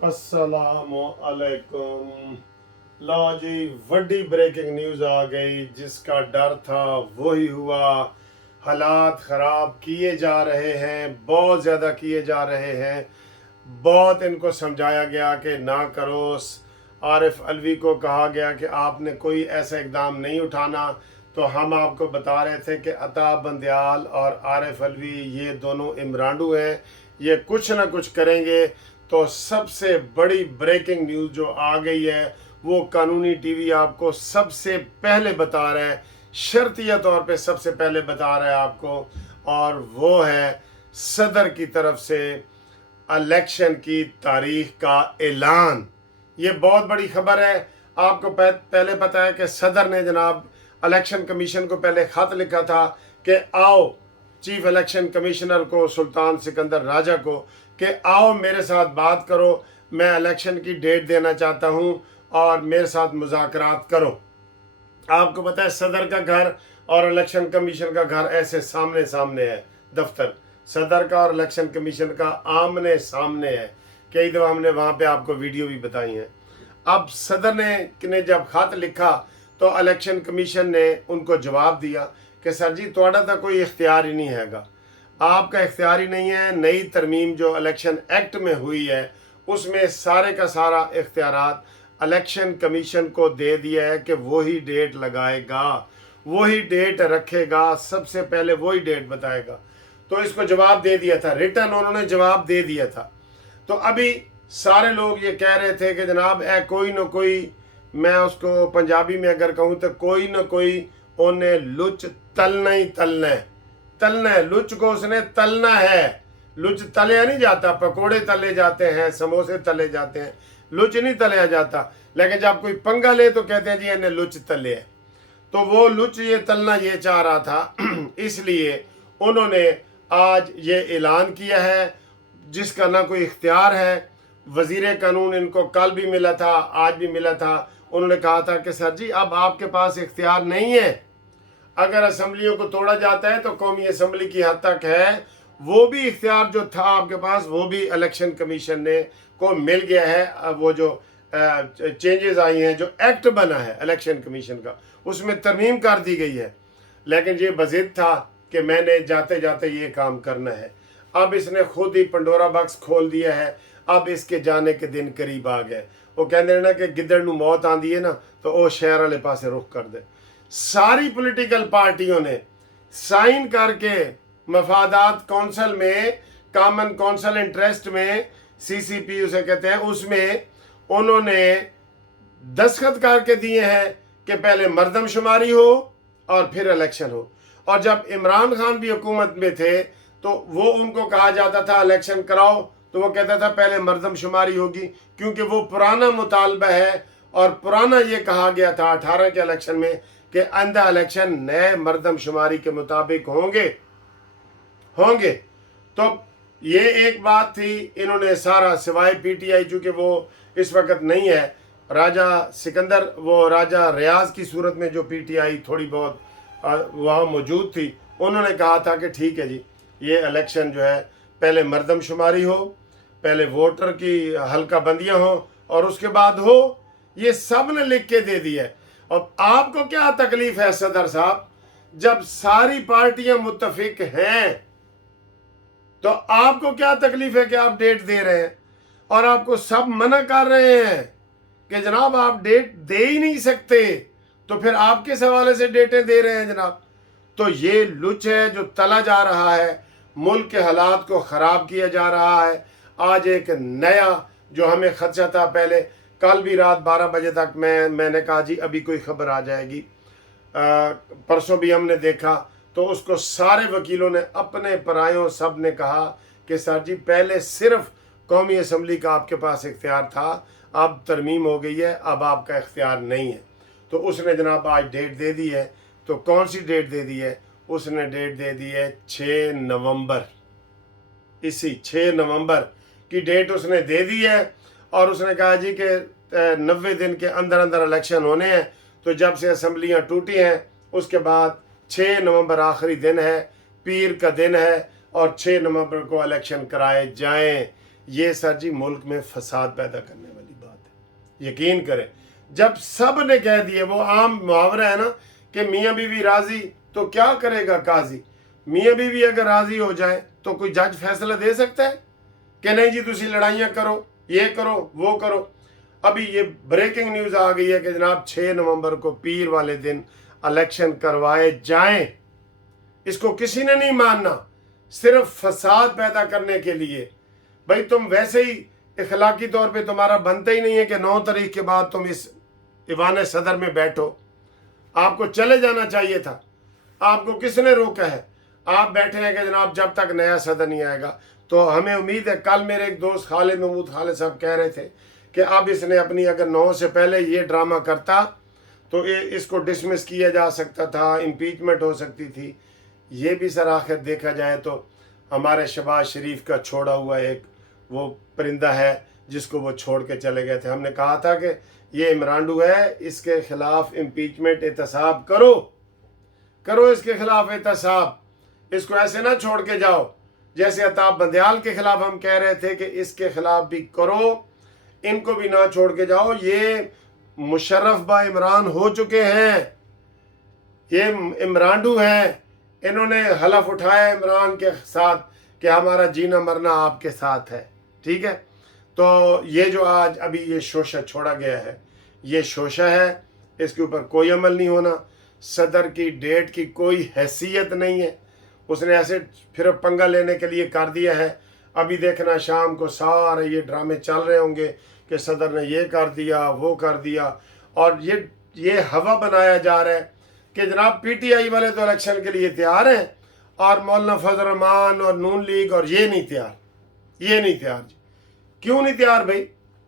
अस्सलामु अलैकुम। लो जी, बड़ी ब्रेकिंग न्यूज़ आ गई। जिसका डर था वही हुआ। हालात ख़राब किए जा रहे हैं, बहुत ज़्यादा किए जा रहे हैं। बहुत इनको समझाया गया कि ना करो। आरिफ अलवी को कहा गया कि आपने कोई ऐसा इकदाम नहीं उठाना। तो हम आपको बता रहे थे कि अता बंदयाल और आरिफ अलवी ये दोनों इमरानडू हैं, ये कुछ ना कुछ करेंगे। तो सबसे बड़ी ब्रेकिंग न्यूज़ जो आ गई है वो कानूनी टीवी आपको सबसे पहले बता रहा है, शर्तिया तौर पे सबसे पहले बता रहा है आपको, और वो है सदर की तरफ से इलेक्शन की तारीख का ऐलान। ये बहुत बड़ी खबर है। आपको पहले पता है कि सदर ने जनाब इलेक्शन कमीशन को पहले ख़त लिखा था कि आओ, चीफ इलेक्शन कमिश्नर को, सुल्तान सिकंदर राजा को, कि आओ मेरे साथ बात करो, मैं इलेक्शन की डेट देना चाहता हूँ और मेरे साथ मुज़ाकरात करो। आपको पता है सदर का घर और इलेक्शन कमीशन का घर ऐसे सामने सामने है। दफ्तर सदर का और इलेक्शन कमीशन का आमने सामने है। कई दफ़ा हमने वहाँ पे आपको वीडियो भी बताई हैं। अब सदर ने जब खत लिखा तो इलेक्शन कमीशन ने उनको जवाब दिया कि सर जी थोड़ा तो कोई इख्तियार ही नहीं हैगा, आपका इख्तियार ही नहीं है। नई तरमीम जो इलेक्शन एक्ट में हुई है उसमें सारे का सारा इख्तियारात इलेक्शन कमीशन को दे दिया है कि वही डेट लगाएगा, वही डेट रखेगा, सबसे पहले वही डेट बताएगा। तो इसको जवाब दे दिया था, रिटर्न उन्होंने जवाब दे दिया था। तो अभी सारे लोग ये कह रहे थे कि जनाब कोई न कोई, मैं उसको पंजाबी में अगर कहूँ तो कोई न कोई उन्हें लुच तलना ही तलना है। तलना है, लुच को उसने तलना है। लुच तले नहीं जाता, पकोड़े तले जाते हैं, समोसे तले जाते हैं, लुच नहीं तलिया जाता। लेकिन जब कोई पंगा ले तो कहते हैं जी इन्हें लुच तले है। तो वो लुच ये तलना ये चाह रहा था, इसलिए उन्होंने आज ये ऐलान किया है जिसका ना कोई इख्तियार है। वजीर कानून इनको कल भी मिला था, आज भी मिला था। उन्होंने कहा था कि सर जी अब आपके पास इख्तियार नहीं है, अगर असम्बलियों को तोड़ा जाता है तो कौमी असम्बली की हद तक है, वो भी इख्तियार जो था आपके पास वो भी इलेक्शन कमीशन ने को मिल गया है। वो जो चेंजेस आई हैं, जो एक्ट बना है इलेक्शन कमीशन का, उसमें तरमीम कर दी गई है। लेकिन ये बज़िद था कि मैंने जाते जाते ये काम करना है। अब इसने खुद ही पंडोरा बॉक्स खोल दिया है। अब इसके जाने के दिन करीब आ गए। वो कहते हैं ना कि गिद्दड़ नूं मौत आंदी है ना तो वो शहर वाले पासे रुख कर दे। सारी पॉलिटिकल पार्टियों ने साइन करके मफादात कौंसल में, कॉमन कौंसल इंटरेस्ट में, सीसीपी उसे कहते हैं, उसमें उन्होंने दस्तखत करके दिए हैं कि पहले मर्दमशुमारी हो और फिर इलेक्शन हो। और जब इमरान खान भी हुकूमत में थे तो वो उनको कहा जाता था इलेक्शन कराओ, तो वो कहता था पहले मर्दमशुमारी होगी, क्योंकि वो पुराना मुतालबा है और पुराना ये कहा गया था 18 के इलेक्शन में कि आइंदा इलेक्शन नए मर्दमशुमारी के मुताबिक होंगे। तो ये एक बात थी। इन्होंने सारा सिवाय पीटीआई, चूँकि वो इस वक्त नहीं है, राजा सिकंदर, वो राजा रियाज की सूरत में जो पीटीआई थोड़ी बहुत वहाँ मौजूद थी, उन्होंने कहा था कि ठीक है जी, ये इलेक्शन जो है पहले मर्दमशुमारी हो, पहले वोटर की हल्का बंदियाँ हो और उसके बाद हो। ये सब ने लिख के दे दिया है। अब आपको क्या तकलीफ है सदर साहब, जब सारी पार्टियां मुत्तफिक हैं तो आपको क्या तकलीफ है कि आप डेट दे रहे हैं और आपको सब मना कर रहे हैं कि जनाब आप डेट दे ही नहीं सकते, तो फिर आप किस हवाले से डेटें दे रहे हैं जनाब। तो ये लुच है जो तला जा रहा है, मुल्क के हालात को ख़राब किया जा रहा है। आज एक नया जो हमें खदशा था, पहले कल भी रात 12 बजे तक मैंने कहा जी अभी कोई खबर आ जाएगी, परसों भी हमने देखा तो उसको सारे वकीलों ने अपने परायों सब ने कहा कि सर जी पहले सिर्फ कौमी असम्बली का आपके पास इख्तियार था, अब तरमीम हो गई है, अब आपका इख्तियार नहीं है। तो उसने जनाब आज डेट दे दी है। तो कौन सी डेट दे दी है? उसने डेट दे दी है 6 नवंबर। इसी 6 नवंबर की डेट उसने दे दी है और उसने कहा जी कि 90 दिन के अंदर अंदर इलेक्शन होने हैं। तो जब से असम्बलियाँ टूटी हैं उसके बाद 6 नवंबर आखिरी दिन है, पीर का दिन है और 6 नवंबर को इलेक्शन कराए जाएं। یہ سر جی ملک میں فساد پیدا کرنے والی بات ہے. یقین کریں جب سب نے کہہ دیے، وہ عام محاورہ ہے نا کہ میاں بیوی راضی تو کیا کرے گا قاضی. میاں بیوی اگر راضی ہو جائیں تو کوئی جج فیصلہ دے سکتا ہے کہ نہیں جی تسی لڑائیاں کرو، یہ کرو، وہ کرو. ابھی یہ بریکنگ نیوز آ گئی ہے کہ جناب 6 نومبر کو پیر والے دن الیکشن کروائے جائیں. اس کو کسی نے نہیں ماننا، صرف فساد پیدا کرنے کے لیے. بھائی تم ویسے ہی اخلاقی طور پہ تمہارا بنتا ہی نہیں ہے کہ 9 تاریخ کے بعد تم اس ایوان صدر میں بیٹھو. آپ کو چلے جانا چاہیے تھا. آپ کو کس نے روکا ہے؟ آپ بیٹھے ہیں کہ جناب جب تک نیا صدر نہیں آئے گا. تو ہمیں امید ہے، کل میرے ایک دوست خالد محمود خالد صاحب کہہ رہے تھے کہ اب اس نے اپنی اگر 9 سے پہلے یہ ڈرامہ کرتا تو اس کو ڈسمس کیا جا سکتا تھا، امپیچمنٹ ہو سکتی تھی. یہ بھی سر آخر دیکھا جائے تو ہمارے شہباز شریف کا چھوڑا ہوا ایک وہ پرندہ ہے جس کو وہ چھوڑ کے چلے گئے تھے. ہم نے کہا تھا کہ یہ عمرانڈو ہے، اس کے خلاف امپیچمنٹ احتساب کرو اس کے خلاف احتساب. اس کو ایسے نہ چھوڑ کے جاؤ جیسے عطاب بندیال کے خلاف ہم کہہ رہے تھے کہ اس کے خلاف بھی کرو، ان کو بھی نہ چھوڑ کے جاؤ. یہ مشرف با عمران ہو چکے ہیں، یہ عمرانڈو ہیں. انہوں نے حلف اٹھایا عمران کے ساتھ کہ ہمارا جینا مرنا آپ کے ساتھ ہے. ٹھیک ہے، تو یہ جو آج ابھی یہ شوشہ چھوڑا گیا ہے، یہ شوشہ ہے، اس کے اوپر کوئی عمل نہیں ہونا. صدر کی ڈیٹ کی کوئی حیثیت نہیں ہے. اس نے ایسے پھر پنگا لینے کے لیے کر دیا ہے. ابھی دیکھنا شام کو سارے یہ ڈرامے چل رہے ہوں گے کہ صدر نے یہ کر دیا، وہ کر دیا، اور یہ ہوا بنایا جا رہا ہے کہ جناب پی ٹی آئی والے تو الیکشن کے لیے تیار ہیں اور مولانا فضل الرحمان اور نون لیگ اور یہ نہیں تیار جی. کیوں نہیں تیار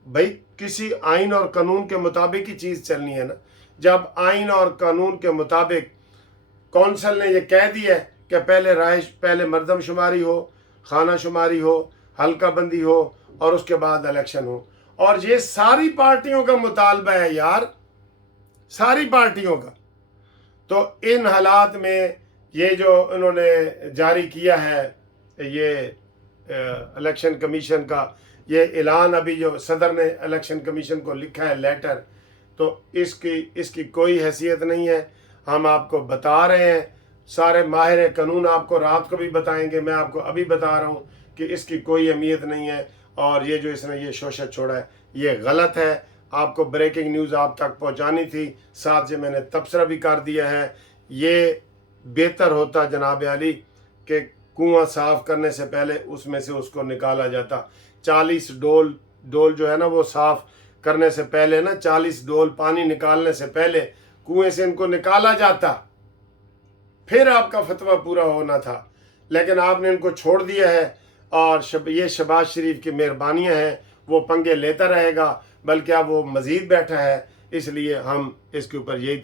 بھائی کسی آئین اور قانون کے مطابق ہی چیز چلنی ہے نا. جب آئین اور قانون کے مطابق کونسل نے یہ کہہ دیا ہے کہ پہلے مردم شماری ہو، خانہ شماری ہو، حلقہ بندی ہو اور اس کے بعد الیکشن ہو، اور یہ ساری پارٹیوں کا مطالبہ ہے یار، ساری پارٹیوں کا. تو ان حالات میں یہ جو انہوں نے جاری کیا ہے یہ الیکشن کمیشن کا یہ اعلان، ابھی جو صدر نے الیکشن کمیشن کو لکھا ہے لیٹر، تو اس کی کوئی حیثیت نہیں ہے. ہم آپ کو بتا رہے ہیں، سارے ماہر قانون آپ کو رات کو بھی بتائیں گے، میں آپ کو ابھی بتا رہا ہوں کہ اس کی کوئی اہمیت نہیں ہے. اور یہ جو اس نے یہ شوشہ چھوڑا ہے یہ غلط ہے. آپ کو بریکنگ نیوز آپ تک پہنچانی تھی، ساتھ سے میں نے تبصرہ بھی کر دیا ہے. یہ بہتر ہوتا جناب علی کہ کنواں صاف کرنے سے پہلے اس میں سے اس کو نکالا جاتا. 40 ڈول جو ہے نا وہ صاف کرنے سے پہلے نا 40 ڈول پانی نکالنے سے پہلے کنویں سے ان کو نکالا جاتا، پھر آپ کا فتویٰ پورا ہونا تھا. لیکن آپ نے ان کو چھوڑ دیا ہے، اور یہ شہباز شریف کی مہربانیاں ہیں، وہ پنگے لیتا رہے گا، بلکہ اب وہ مزید بیٹھا ہے. اس لیے ہم اس کے اوپر یہی